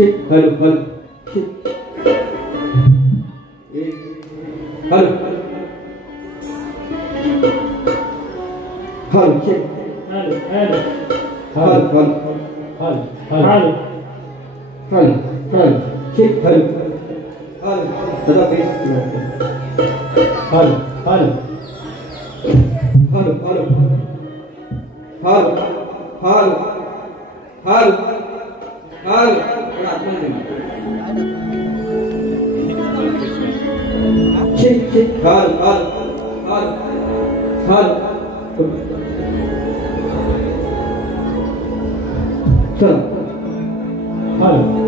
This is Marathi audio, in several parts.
Hello hello hello hello check hello hello hello hello hello hello hello check hello hello दादा base hello hello hello hello hello hello hello hello check check hello hello hello hello चला हॅलो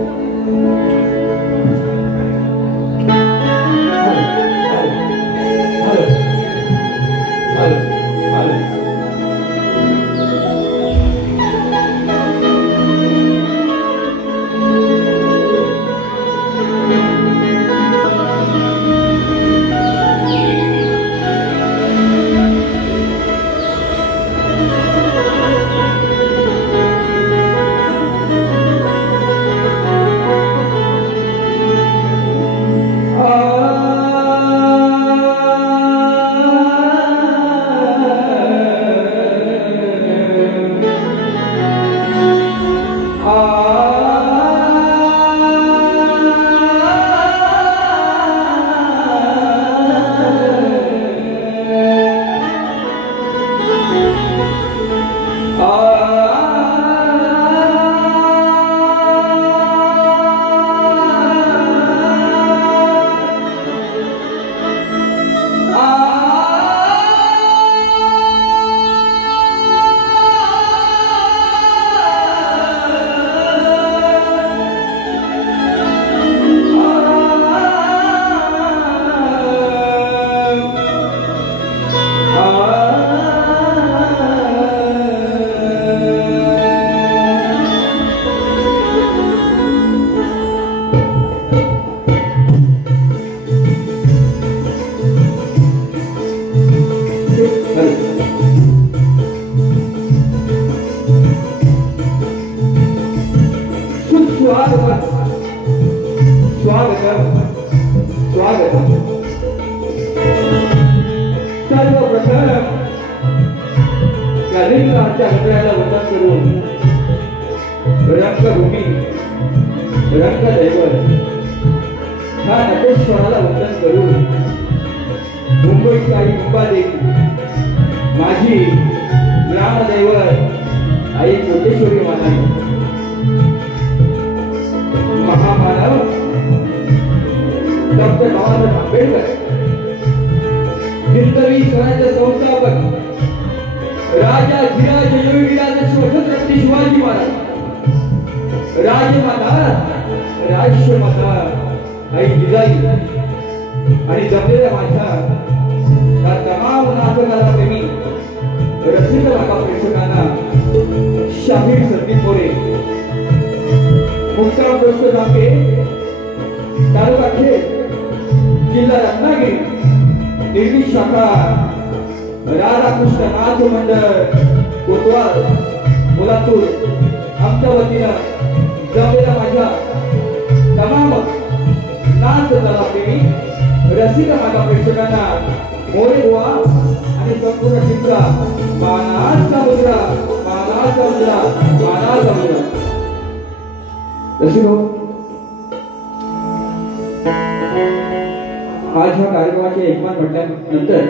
आज ह्या कार्यक्रमाचे यजमान म्हटल्यानंतर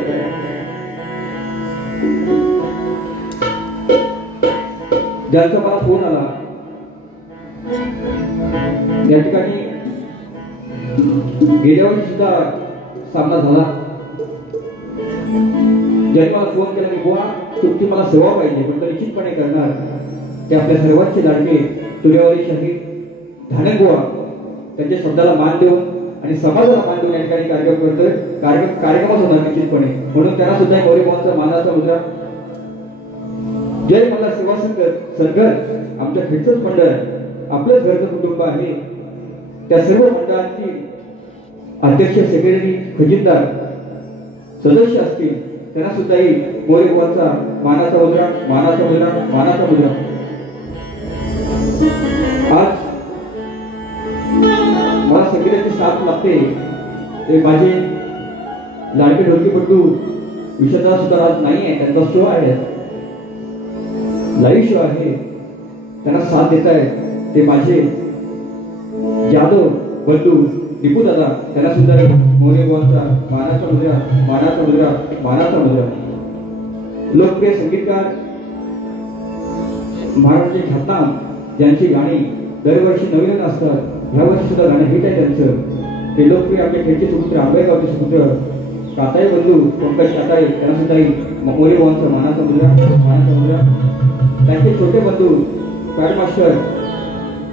ज्यांचा मला फोन आला या ठिकाणी गेल्या वर्षी सुद्धा सामना झाला. ज्यांनी मला फोन केला की बुवा तुमची मला सेवा पाहिजे पण निश्चितपणे करणार ते आपल्या सर्वांचे लाडके तुरेवाडी शहीद धानक बुवा त्यांच्या शब्दाला मान देऊन आणि समाजाला मान देऊन या ठिकाणी कार्यक्रम करतोय. कार्यक्रमात होणार निश्चितपणे म्हणून त्यांना सुद्धा गौरी भावांचा मानाचा मुद्रा. जय मला सेवा संघ आमच्या खेडचंच मंडळ आपलंच घरचं कुटुंब आहे. त्या सर्व मंडळांची अध्यक्ष सेक्रेटरी खजिनदार सदस्य असतील त्यांना सुद्धाही मोरे भावांचा मानाचा मुद्रा मानाचा मुद्रा मानाचा मुद्रा. आज साथ लागते ते माझे लाडके ढोलकीपटू विश्वनाथ सुद्धा आज नाही आहे, त्यांचा शो आहे, लाईव्ह शो आहे, त्यांना साथ देत आहे ते माझे जाधव बंधू दीपू दादा, त्यांना सुद्धा मोरे बुवांचा मानाचा मुद्रा, मानाचा मुद्रा, मानाचा मुद्रा. लोकप्रिय संगीतकार महाराष्ट्राचे ख्यातनाम ज्यांची गाणी दरवर्षी नवीन असतात, ह्या वर्षी सुद्धा गाणं हिट आहे त्यांचं. ते लोकप्रिय आपले खेळचे सुपुत्र, आंबेगावचे सुपुत्र काताळे बंधू पंकज काताळे, त्यांना सुद्धा मोरे बुवांचा मानाचा मुद्रा, मानाचा मुद्रा. त्यांचे छोटे बंधू पॅड मास्टर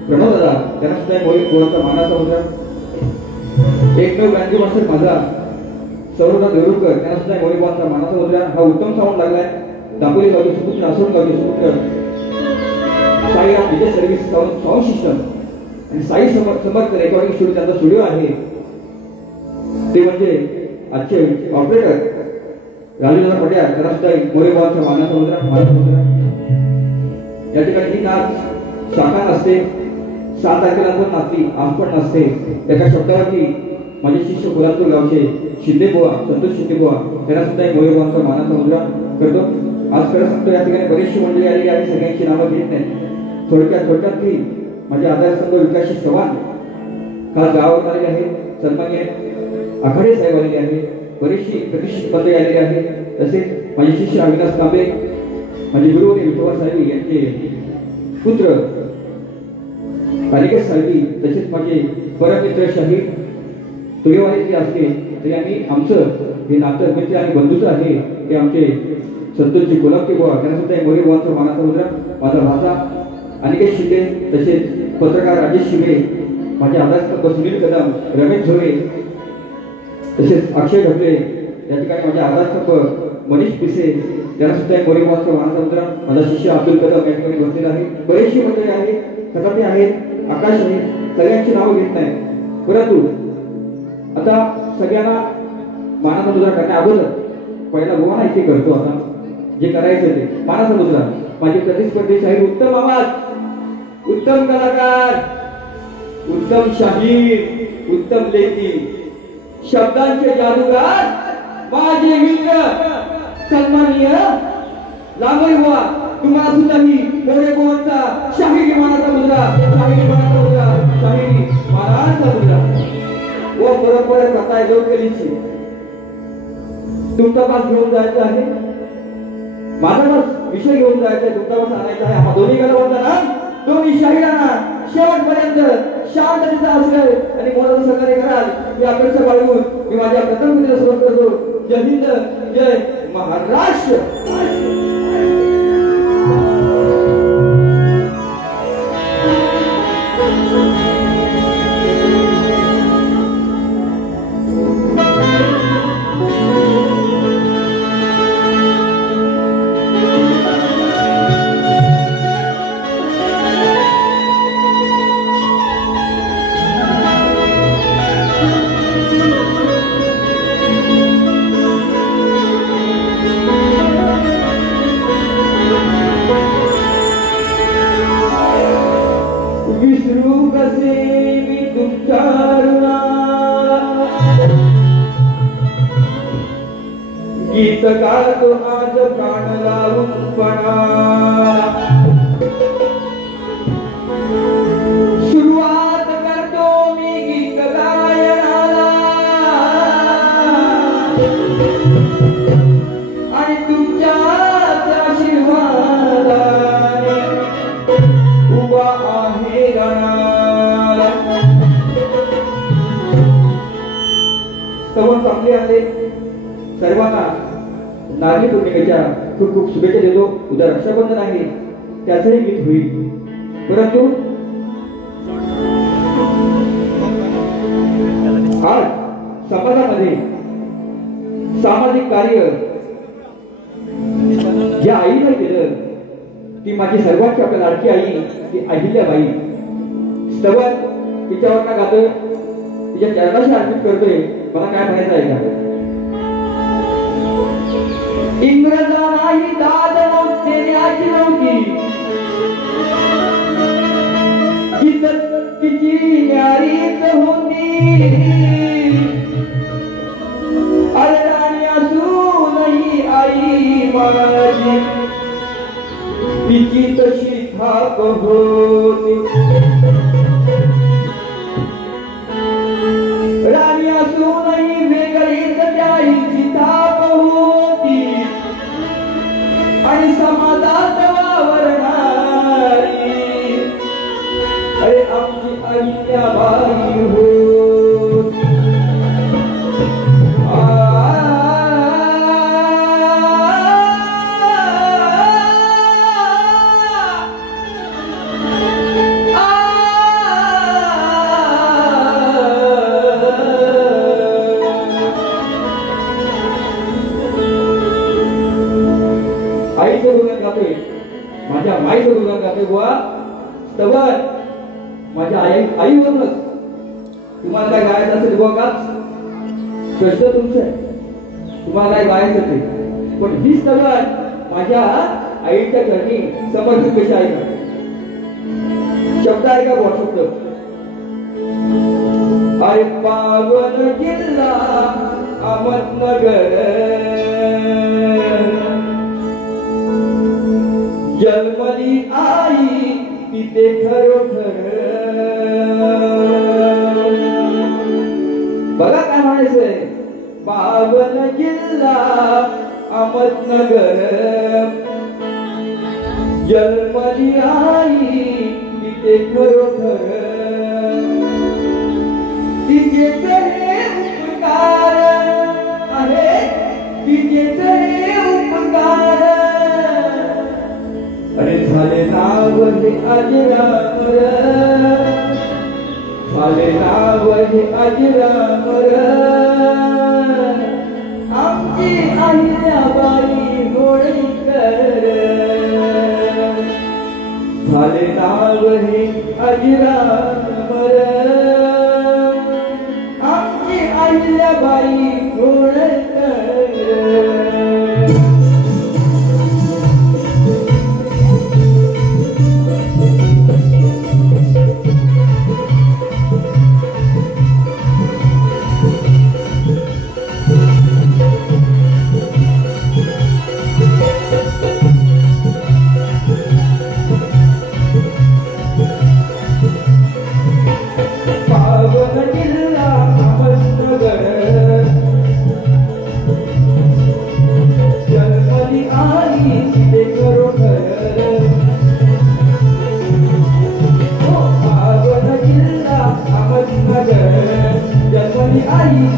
प्रणव दादा, त्यांना सुद्धा मोरे बुवांचा मानाचा मुद्रा. एकमेव गांधी मास्टर माझा सौरभ देवरुकर, त्यांना सुद्धा मोरे बुवांचा मानाचा मुद्रा. हा उत्तम साऊंड लागलाय. दापोली गावचे सुपुत्र, आसोड गावचे सुपुत्र साई विजय सर्व्हिस साऊंड सिस्टम आणि साई समर्थ रेकॉर्डिंग स्टुडिओ, त्यांचा स्टुडिओ आहे. ते म्हणजे आजचे ऑपरेटर राजूदादा पट्याळ, त्यांना सुद्धा मोरे बुवांचा मानाचा मुद्रा, मानाचा मुद्रा. या ठिकाणी ही नाच शाखा नसते, 7 तारखेला पण नाचली, आज पण नसते. एका शब्दावरती माझे शिष्य कोल्हापूर गावचे शिंदे बुवा, संतोष शिंदे बुवा, त्यांना सुद्धा मोरे बुवांचा मानाचा मुद्रा करतो. आज खरं सांगतो या ठिकाणी बरेचशी मंडळी आलेली आहे, सगळ्यांची नावं घेत नाही. थोडक्यात ती माझे आधारस्तंभ विकासशी चव्हाण काल गावावर आलेले आहे, सन्माननीय आखाडे साहेब आलेले आहे, बरेचशी प्रतिष्ठित मंडळी आलेली आहे. तसेच माझे शिष्य अविनाश कांबे, माझे गुरु विठोबा साहेब यांचे पुत्र अनिकेत साहेबी, तसेच माझे परमित्र शाहीर तुरेवाले जे असते तरी आम्ही आमचं हे नातं मित्र आणि बंधूचं आहे. ते आमचे संतोषजी कोल्हापूर बुवा, त्यांना सुद्धा मोरे बुवांचा मानाचा मुद्रा. माझा भाचा अनिकेत शिंदे, तसेच पत्रकार राजेश शिंदे, माझे आधारस्तंभ सुनील कदम, रमेश झोळे, तसेच अक्षय ढबले, या ठिकाणी माझे आधारस्तंभ मनीष पिसे, त्यांना सुद्धा मोरे बुवांचा मानाचा मुद्रा. माझा शिष्य अब्दुल कदम या ठिकाणी बसलेला आहे. बरेचशी मंडळी आहेत, कटापे आहेत, आकाश आहे, सगळ्यांची नावं घेत नाही. परंतु आता सगळ्यांना मानाचा मुद्रा करण्या अगोदर पहिला गोवाना इथे करतो. आता जे करायचं ते मानाचा मुद्रा. माझे प्रतिस्पर्धी शाहीर, उत्तम आवाज, उत्तम कलाकार, उत्तम शाहीर, उत्तम लेखी, शब्दांचे जादूगार, माझे मित्र सन्माननीय लांबई बुवा, तुम्हाला सुद्धा मी मोरे बुवांचा शाहिरी मानाचा मुद्रा, शाहिरी मानाचा मुद्रा, शाहिरी मानाचा मुद्रा. व परंपरा कथा आहे लोककलेची. तुमचा पास घेऊन जायचं आहे, माझा पास विषय घेऊन जायचा आहे, तुमचा पास आणायचा आहे. हा दोन्ही कलावंत ना, दोन्ही शाहिरांना शेवटपर्यंत शांततेचा आश्रय आणि मोलाचं सहकार्य कराल ही अपेक्षा बाळगून मी माझ्या प्रथम मित्र सुरुवात करतो. जय हिंद, जय महाराष्ट्र. गीत गातो आज प्राण लावून पणा, सुरुवात करतो मी गीत गायनाला आणि तुमच्याच आशीर्वादाने उभा आहे गाणाला. सर्व चांगले आले, सर्वांना नारळी पौर्णिमेच्या खूप खूप शुभेच्छा देतो. उद्या रक्षाबंधन आहे, त्याचंही गीत होईल. परंतु आज समाजामध्ये सामाजिक कार्य ज्या आईने केलं ती माझी सर्वांची आपल्या लाडकी आई, ती अहिल्याबाई. स्तवन तिच्यावर का गातोय, तिच्या चरणाशी अर्पित करतोय. मला काय म्हणायचं आहे का? इंग्रजांनाही दाद देण्याची नव्हती, तिची न्यारीच होती. अरे राणी असूनही आई माझी तिची तशी थाप होती राणी असूनही वेगळीच त्याची थाप होती आणि समाजात वावरणारी अरे आमची अहिल्याबाई होती आईचं गुणगान गातोय माझ्या माईचं गुणगान गातोय बुवा तवर माझ्या आईवरूनच तुम्हाला काय गायचं असेल बुवा का प्रश्न तुमचं आहे तुम्हाला काय गायचं ते पण हीच तवर माझ्या आईच्या घरी समर्पित कशी आहे का शब्द आहे का बुवा शब्द अरे पावन जिल्हा अहमदनगर जन्मली आई तिथे खरोखर बघा काय म्हणायचंय पावन जिल्हा अहमदनगर जन्मली आई तिथे खरोखर तिचे करे उपकार आहे तिचे करे उपकार अरे झाले नाव हे अजरामर झाले नाव हे अजरामर आमची अहिल्याबाई होळकर झाले नाव हे अजरामर आमची अहिल्याबाई होळकर आई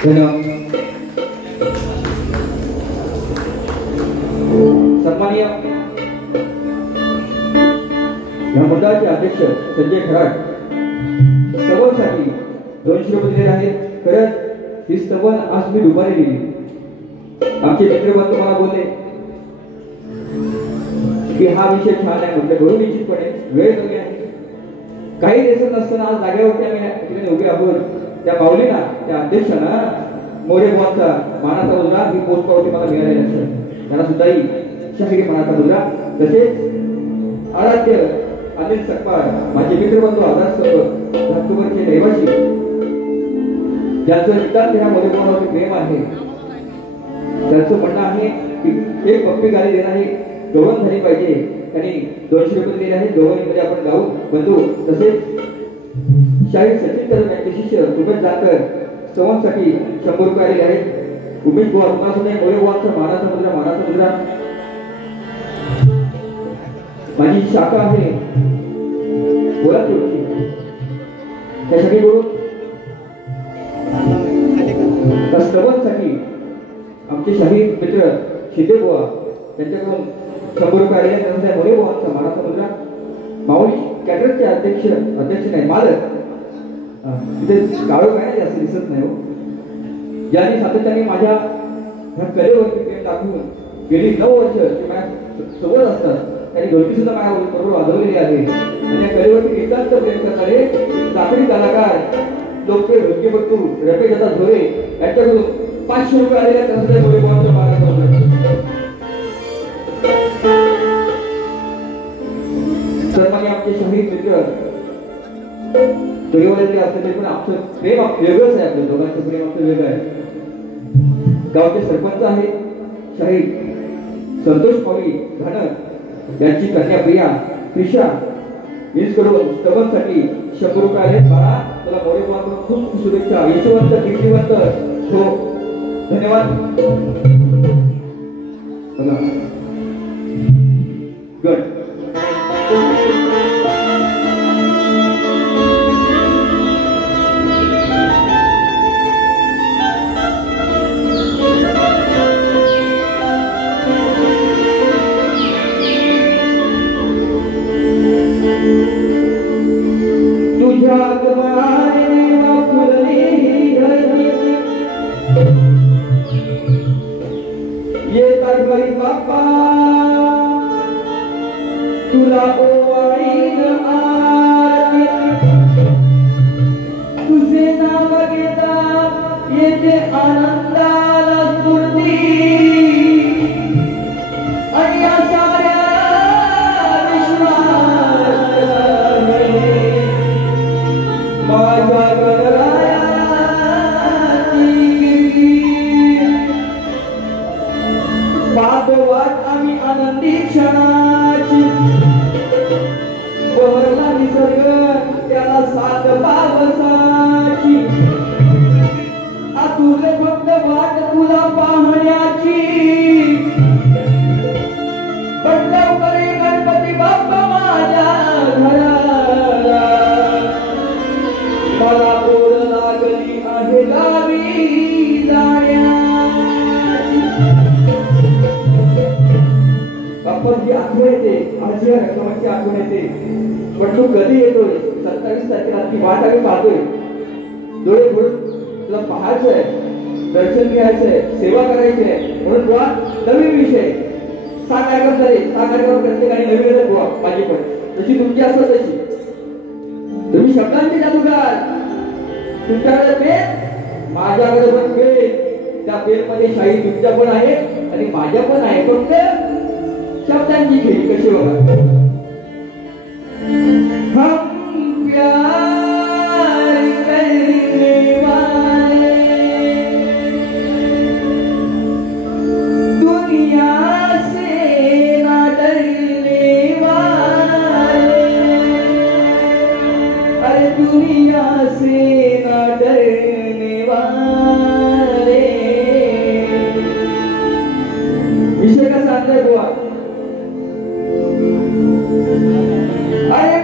सन्माननीय या मंडळाचे अध्यक्ष संजय खराट स्तवनसाठी 200 रुपये दिले आहेत. खरंच ही स्तवन आज मी दुपारी दिली. आमचे मित्रबंधू मला बोलले की हा विषय छान आहे. म्हटलं बरोबर निश्चितपणे वेळ कमी आहे. काही दिवस नसताना आज जागेवरती आम्ही उभे आहोत. त्या पावलीना त्या अध्यक्षांना मोरे बुवांचा मानाचा मुद्रा ही पोस्ट पावती मला मिळालेली असेल. त्यांना सुद्धाही शाही मानाचा मुद्रा. तसेच आराध्य अनिल सकपाळ माझे मित्रबंधू अक्टोबरचे रहिवासी ज्यांचं निदान ह्या मोरे बुवांवरती प्रेम आहे. त्यांचं म्हणणं आहे की एक पप्पी गाडी देणारी गवळण झाली पाहिजे. त्यांनी 200 रुपये दिलेले आहेत. गवळणीमध्ये आपण गाऊ बंधू तसेच शाहीर सचिन कदम यांचे शिष्य उमेश जानकर स्तवनसाठी 100 रुपये आलेले आहेत. उमेश बुवा तुम्हाला सुद्धा मोरे बुवांचा मानाचा मुद्रा. माझी शाखा आहे बोलापूरची. त्यासाठी बोलून स्तवनसाठी आमचे शाहीर मित्र शिंदे बुवा त्यांच्याकडून 100 रुपये आलेले आहेत. त्यानंतर मोरे बुवांचा मानाचा मुद्रा. माऊली कॅटरचे अध्यक्ष नाही मालक तिथे गाळो काय जास्त दिसत नाही हो. ज्यांनी सातत्याने माझ्या ह्या कलेवरती प्रेम दाखवून गेली 9 वर्ष ते माझ्या सोबत असतात. त्यांनी ढोलकी सुद्धा माझ्याबरोबर वाजवलेली आहे. आणि या कलेवरती एकांत प्रेम करणारे लाकडी कलाकार लोकप्रिय ढोलकीपट्टू रपेश दादा झोरे यांच्याकडून 500 रुपये आलेले आहेत. त्यानंतर मोरे बुवांचा मानाचा मुद्रा. सन्मान्य आमचे शाहीर मित्र तोरेवाले असले तरी पण आमचं प्रेम वेगळंच आहे. आपल्या दोघांचं प्रेम आमचं वेगळं आहे. गावचे सरपंच आहेत शाहीर संतोष पावली घाणक यांची कन्या प्रिया त्रिशा यांच्याकडून स्तवनसाठी 100 रुपये आले. बाळा तुला मोरे बुवांकडून खूप खूप शुभेच्छा. यशवंत कीर्तिवंत हो. धन्यवाद. गुड. तुला ओवाळीन आरती तुझे नाव घेता येते आनंदाला स्फूर्ती. आणि या साऱ्या विश्वात माझ्या पाठोपाठ आम्ही आनंदी क्षणाची बहरला निसर्ग त्याला साथ पावसाची. आतुरले फक्त वाट तुला पाहण्याची. पण लवकर गणपती बाप्पा माझ्या घराला. मला ओढ लागली आहे गावी जाण्याची. बाप्पाची आठवण येते. आजी रक्कमाची आठवण येते. पण तू कधी येतोय? 27 तारखेला ती वाट आम्ही पाहतोय. डोळे भरून तुला पाहायचंय, दर्शन घ्यायचंय, सेवा करायची आहे. म्हणून बुवा नवीन विषय 6 कार्यक्रम झाले. 6 कार्यक्रम प्रत्येकाने नवीन येतात बुवा. माझी पण जशी तुमची असत तशी. तुम्ही शब्दांचे जादूगार. तुमच्याकडे पेन माझ्याकडे पण पेन. त्या पेन मध्ये शाही तुमच्या पण आहे आणि माझ्या पण आहे. फक्त शब्दांची खेळी कशी बघा. हम प्यार करने वाले दुनिया से ना डरने वाले. अरे दुनिया से ना डरने वाले. विषय का सांगताय बुवा. अरे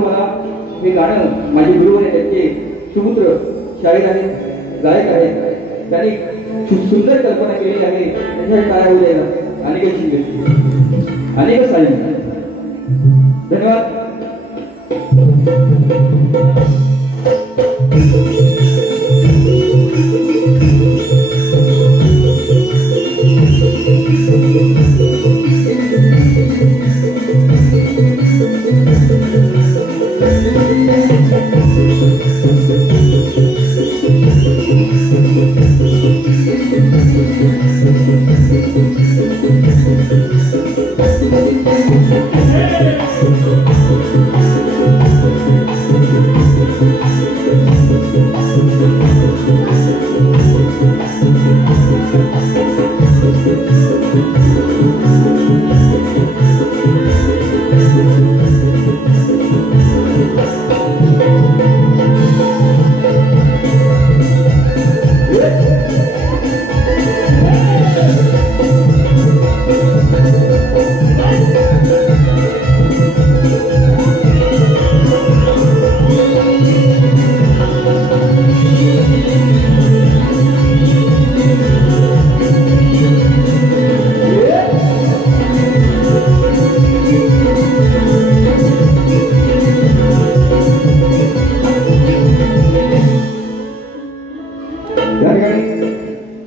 त्याचबरोबर मला हे गाणं माझे गुरुवर आहेत त्यांचे सुपुत्र शाहीर आहेत गायक आहेत त्यांनी सुंदर कल्पना केली आहे त्यांच्या काय होऊ द्यायला अनेक शिंदे अनेक साहेब धन्यवाद.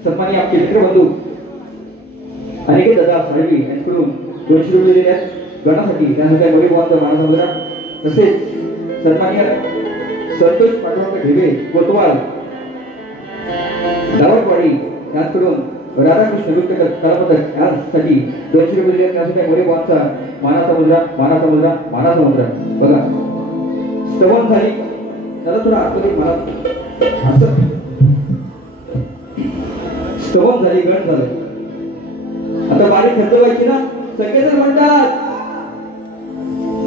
सन्माननीय आपले मित्रबंधू अनेक दादा साळवी यांच्याकडून 200 रुपये दिले आहेत गणासाठी त्यानंतर मोरेगावचा मानसमुद्रा तसेच सन्माननीय संतोष पाटोळकर ढेबे कोतवाल दावटवाडी यांच्याकडून राधाकृष्ण नृत्य कलापथक यासाठी 200 रुपये दिले त्यानंतर मोरेगावचा मानसमुद्रा बघा स्तवन झाली त्याला थोडा आतून मला असं स्तवन झाली गण झालं आता बारी खर्च व्हायची ना सगळेजण म्हणतात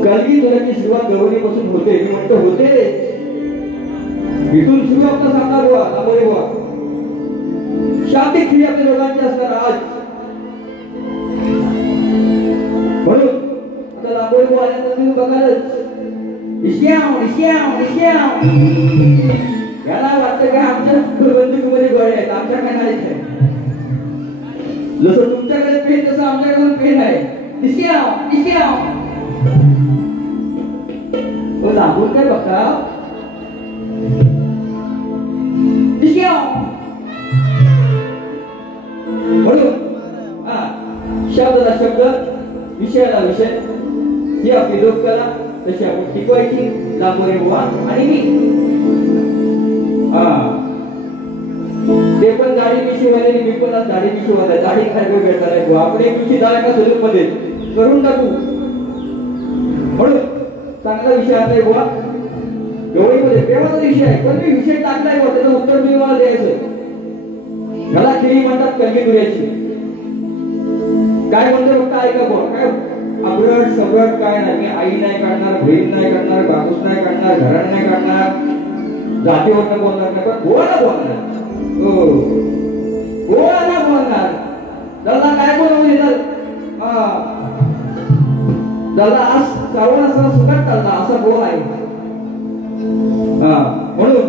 कलगी तुलाची सुरुवात गवळीपासून होते मी म्हणतो होते इथून सुरू आपला सामना बुवा लांबोरे बुवा शाब्दिक क्रिया आपल्या दोघांची असणार आज म्हणून आता लांबोरे बुवा आल्यानंतर तुम्ही बघालच याला वाटतं का आमच्या बंदुकीमध्ये गोळे आहेत आमच्याकडे नाही जसं तुमच्याकडे पेन तसं आमच्याकडे पेन आहे लांबून काय बघता म्हणून शब्दाला शब्द विषयाला विषय ही आपली लोककला तशी आपण टिकवायची लांबोरे बुवा आणि मी ते पण दाढी मिशी वाले मी पण दाढी मिशी वाला दाढी खायला भेटणार बुवा आपण एक दिवशी दाढा का स्वरूप मध्ये करून टाकू म्हणून चांगला विषय आहे बुवा गवळीमध्ये प्रेमाचा विषय आहे पण मी विषय टाकलाय बुवा त्याचं उत्तर मी मला द्यायचं याला खेळी म्हणतात कलगी दुर्याची काय म्हणतो फक्त ऐका बुवा काय आबरट सबरट काय नाही मी आई नाही काढणार बहीण नाही काढणार बापूस नाही काढणार घराण नाही काढणार जातीवर बोलणार नाही पण गोवाला बोलणार हो गोवाला बोलणार दादा काय बोलवून येणार दादा आज श्रावण असताना सुखात चालला असा बोल आहे म्हणून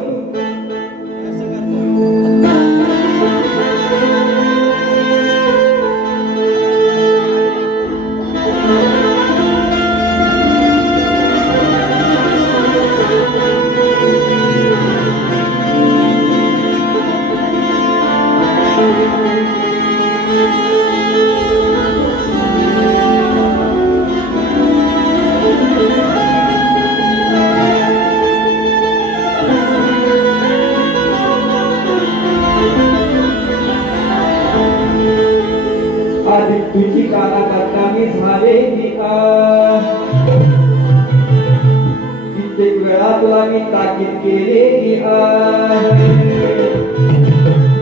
तुझी काला करता मी झाले कित्येक वेळा तुला मी ताकीद केलेली आहे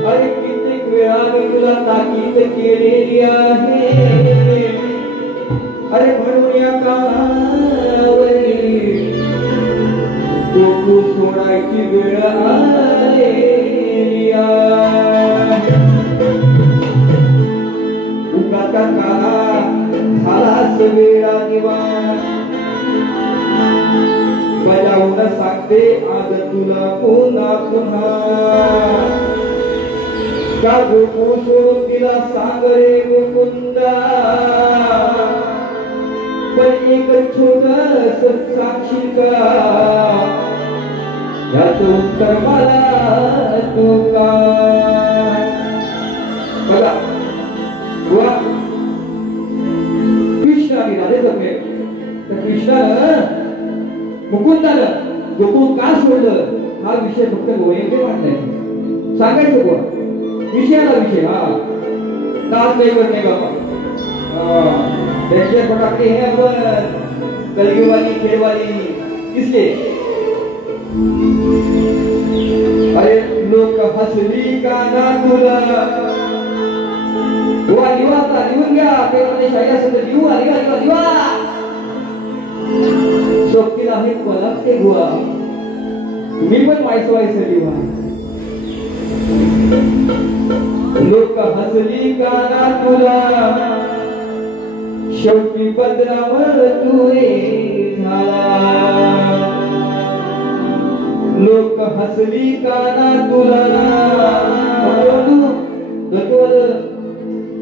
अरे कित्येक वेळा मी तुला ताकीद केलेली आहे अरे म्हणून या कानावरी तू सोडायची वेळ आलेली आहे काला झाला वेळा निवान टाकते आज तुला पुन्हा पुन्हा का गोकू सोडून तिला सांग रे मुकुंदा पण एक छोटस साक्षी का याचं उत्तर मला तू का बघा बुवा कृष्ण आणि राधे जमले तर कृष्णानं मुकुंदानं गोकुळ का सोडलं हा विषय फक्त गोयंके मांडलाय सांगायचं बुवा विषयाला विषय हा नाच दैवत नाही बाबा त्यांच्या फटाकडे हे आपण कलयुगवाली खेळवाली किसले अरे लोक हसली का ना तुला बुवा लिवाचा लिहून घ्या पेपरमध्ये शाही असेल तर लिहू लिवा सोबतीला आहे पलकते बुवा तुम्ही पण व्हायचं लिवा लोक हसली का ना तुला शेवटी बदनाम तू रे झाला लोक हसली का ना तुला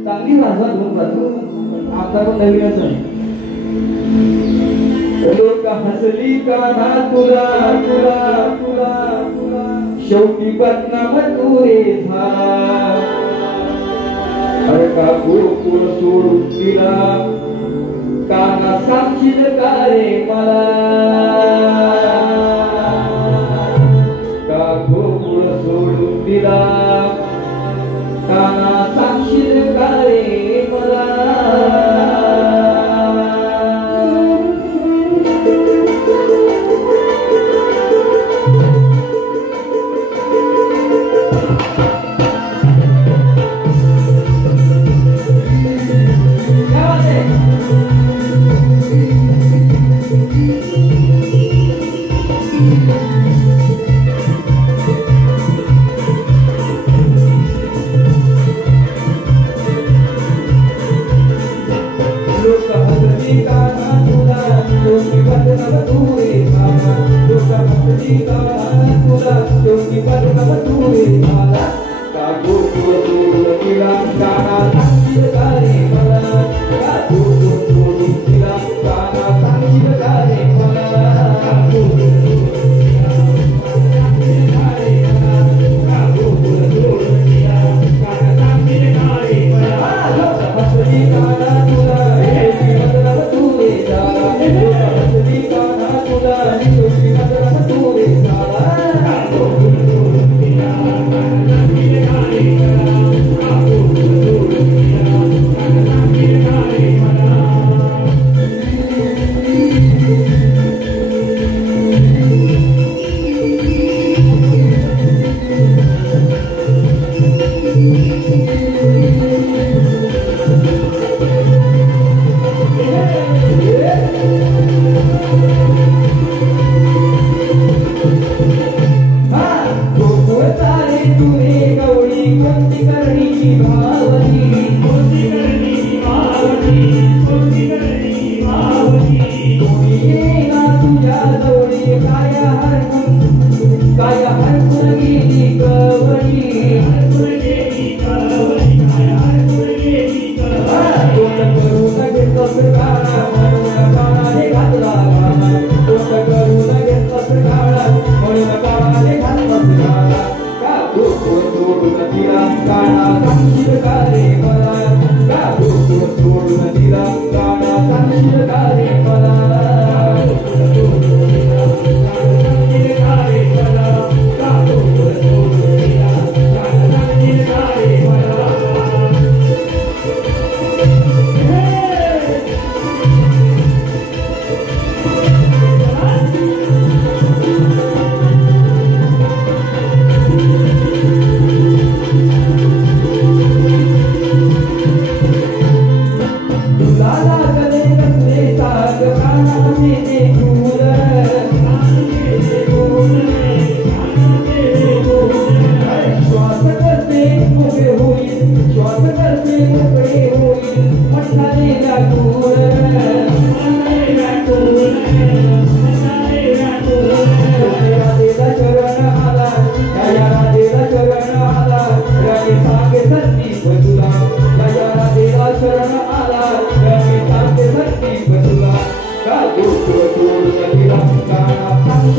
चांगली भाषा घेऊन जातो आता पण नवीनच आहे लोक हसली का ना तुला तुला तुला शेवटी बदनाम तू रे झाला अरे का गोकुळ सोडून दिला काना साक्षील का रे मला का गोकुळ सोडून दिला काना साक्षील का रे मला Hare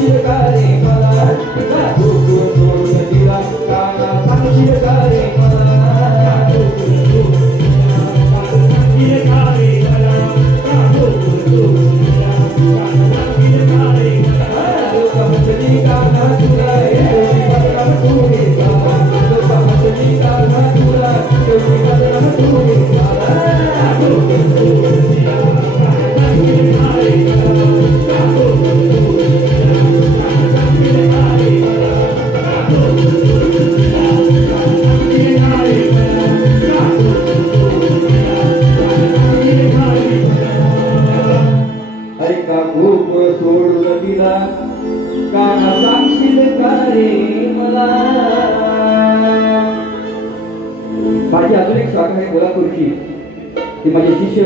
सांगशील का रे मला का गोकुळ सोडून दिला काना सांगशील का रे मला सांगशील का रे मला का गोकुळ सोडून दिला काना सांगशील का रे मला लोकांची काना तुला शेवटी बदनाम तू घेतला लोकांची काना तुला शेवटी बदनाम तू घेतला गोकुळ सोडून दिला सांगशील का रे मला का गोकुळ सोडून दिला सांगशील का रे मला का गोकुळ सोडून दिला सांगशील का रे मला का गोकुळ सोडून दिला सांगशील का रे मला अरे का गोकुळ सोडून दिला काना सांगशील का रे मला माझी अजून एक शाखा आहे कोल्हापूरची ती माझे शिष्य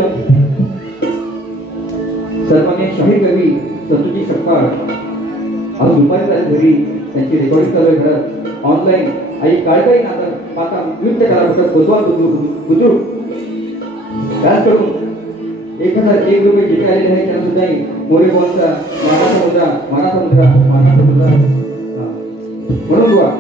सर्वांनी शाही कवी संतोजी सपकाळ आज दुपारच्या घरी त्यांची रेकॉर्डिंग चालू आहे घरात ऑनलाईन आई काळकाळी नाता पाता नृत्य करा बुधवार बुजुर्ग त्याच करून 1001 रुपये जिथे आलेले आहे त्यांना सुद्धा मोरे बॉलचा मानाचा मुद्रा म्हणून बुवा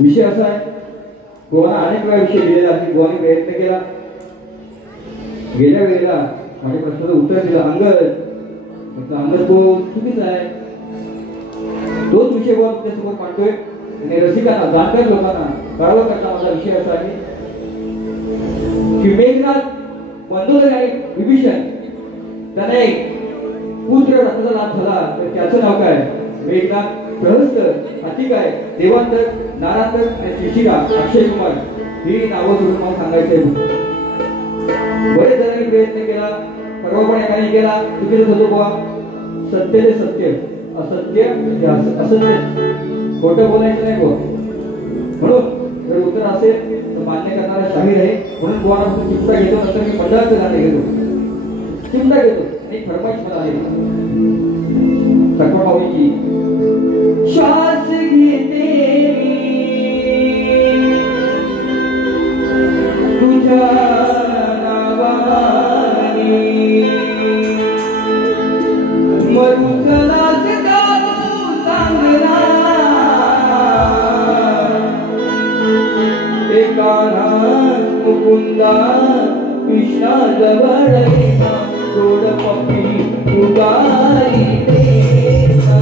विषय असा आहे गोवाना अनेक वेळा विषय दिलेला आहे गोवाने प्रयत्न केला गेल्या वेळेला माझ्या प्रश्नाचं उत्तर दिलं अंगद तो चुकीचा आहे तोच विषय गोवा तुमच्यासमोर मांडतोय आणि रसिकांना जाणकार लोकांना कळवं करता माझा विषय असा आहे की मेघनाथ मंदोदरी आणि विभीषण त्यांना एक पुत्र रत्नाचा लाभ झाला तर त्याचं नाव काय मेघनाथ प्रहस्त हातिकाय देवांतर नारांतर आणि शिशिका अक्षय कुमार ही नावं जोडून मला सांगायचं बरेच जणांनी प्रयत्न केला परवापणे काही केला चुकीचं होतो बुवा सत्य ते सत्य असत्य असत्य खोटं बोलायचं नाही बुवा म्हणून जर उत्तर असेल तर मान्य करणारा शाहीर आहे म्हणून बुवा चिमटा घेतो नंतर मी मंडळाचं गाणे घेतो चिमटा घेतो आणि फरमाईश मला आहे सकमाबाईची श्वास घेते तुझ्या नावाने मरुसलाच गाऊ सांगना एकाना मुकुंदा कृष्णा जवळ येना गोड पपी उगारी देना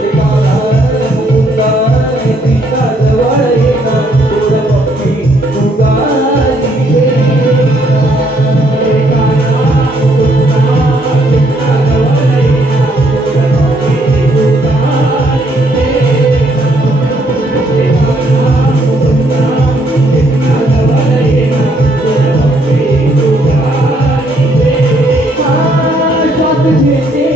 एकाना मुकुंदा कृष्णा जवळ येना गोड पपी उगारी देना एकाना मुकुंदा कृष्णा जवळ येना गोड पपी उगारी देना एकाना मुकुंदा कृष्णा जवळ येना गोड पपी उगारी देना श्वास घेते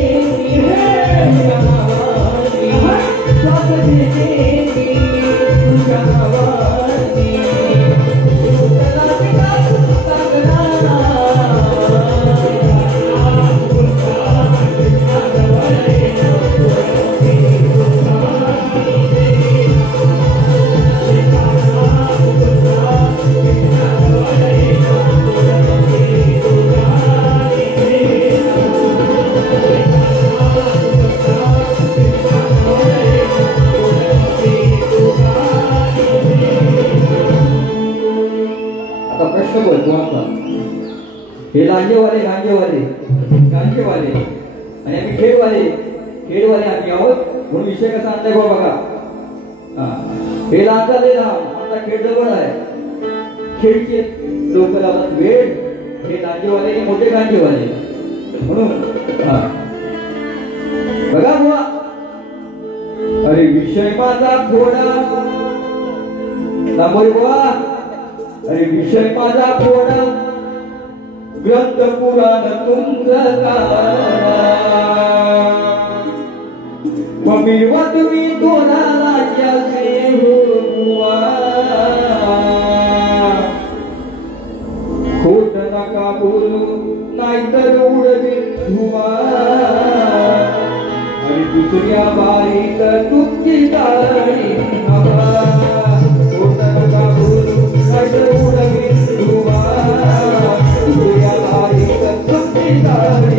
हे लांजेवाले गांजेवाले गांजेवाले आणि आम्ही खेळवाले आम्ही आहोत म्हणून विषय कसा आणलाय बघा. हे लांजाले लांब आमचा खेळ जवळ आहे. खेळचे लोक लावतात वेळ. हे गांजेवाले मोठे गांजेवाले म्हणून बघा बुवा. अरे विषय माझा फोडा लांबोय बुवा. अरे विषय माझा फोडा ग्रंथ पुराण तुमचं मम्मी वा तुम्ही तोडाला जासे हो बुवा. खोट नका बोलू नाहीतर उडवीन धुवा. आणि दुसऱ्या बारीक तुमची तारी खोट नका बोलू नाहीतर उडवीन धुवा. दुसऱ्या बारीक तुमची तारी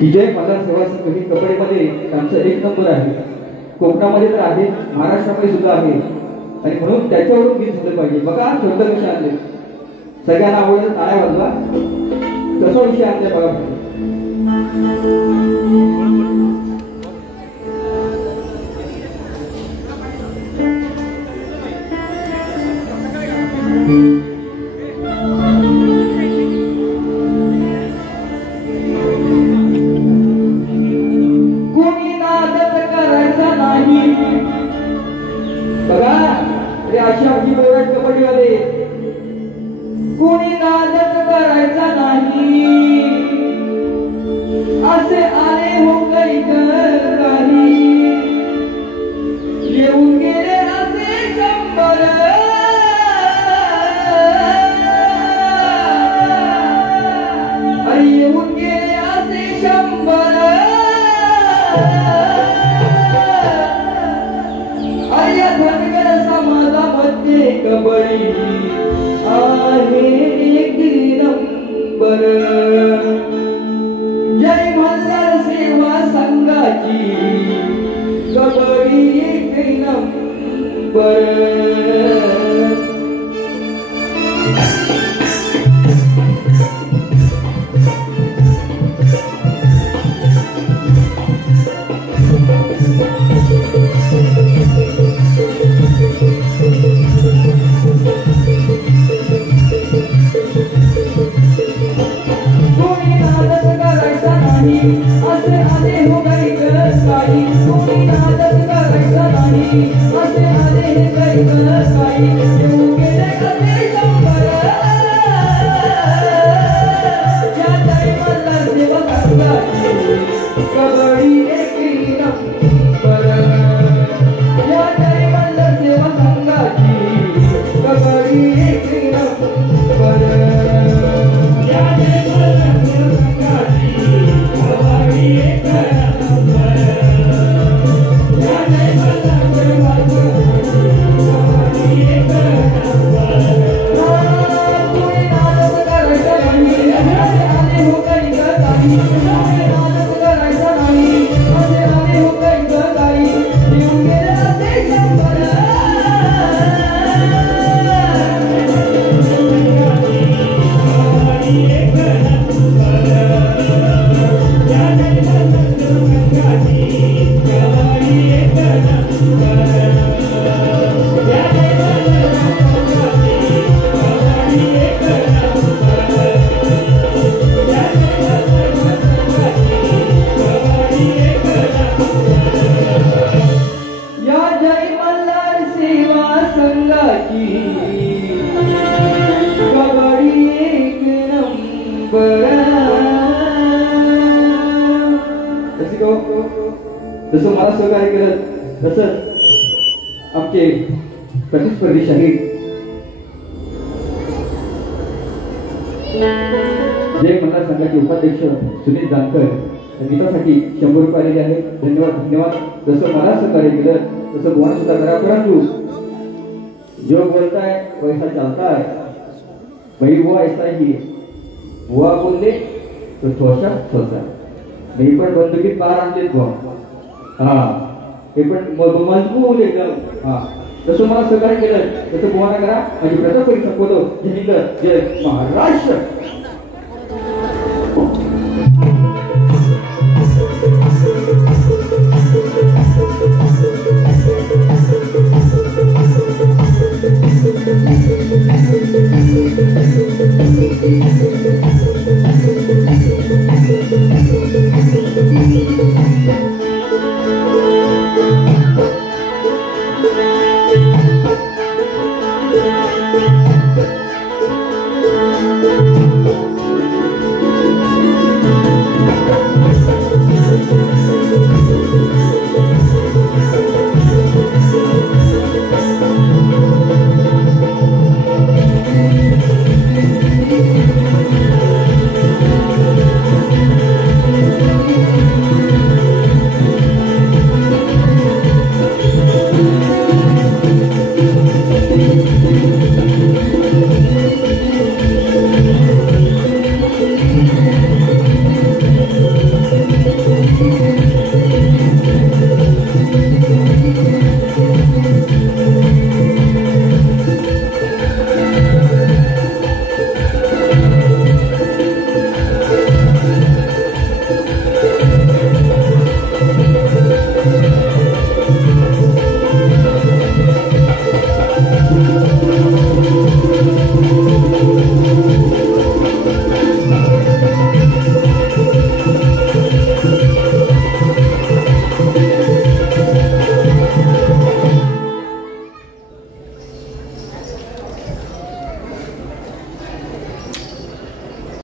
विजय मल्हार सेवा संघ ही कबड्डीमध्ये त्यांचं एक नंबर आहे. कोकणामध्ये तर आहे, महाराष्ट्रामध्ये सुद्धा आहे आणि म्हणून त्याच्यावरून गीत झालं पाहिजे. बघा शब्द कसे आणले, सगळ्यांना आवडलं टाळ्या वाजवा. कसा विषय आणलाय बघा. कोणी नादत करायचा नाही असे आले हो काही येऊन गेले असे 100 येऊन गेले असे 100 धनगर समाजामध्ये कबड्डी आहे. जसं मला सहकार्य केलं तसंच आमचे प्रतिस्पर्धी शाहीर जय मतदारसंघाचे उपाध्यक्ष सुनील जानकर गीतासाठी 100 रुपये आलेले आहेत. धन्यवाद धन्यवाद. जसं मला सहकार्य केलं तसं बुवा सुद्धा करा. परंतु जो बोलताय वैसा चलता है भाई, बुवा ऐसा ही बुवा बोलले तो ठोसा ठोसा. मी पण बंदुकीत बाहेर आणले बुवा. हा हे पण मजबूत एकदम. हा जसं मला सहकार्य केलं तसं बुवाना करा. माझी प्रथम परीक्षा होतो. जय महाराष्ट्र. Thank you.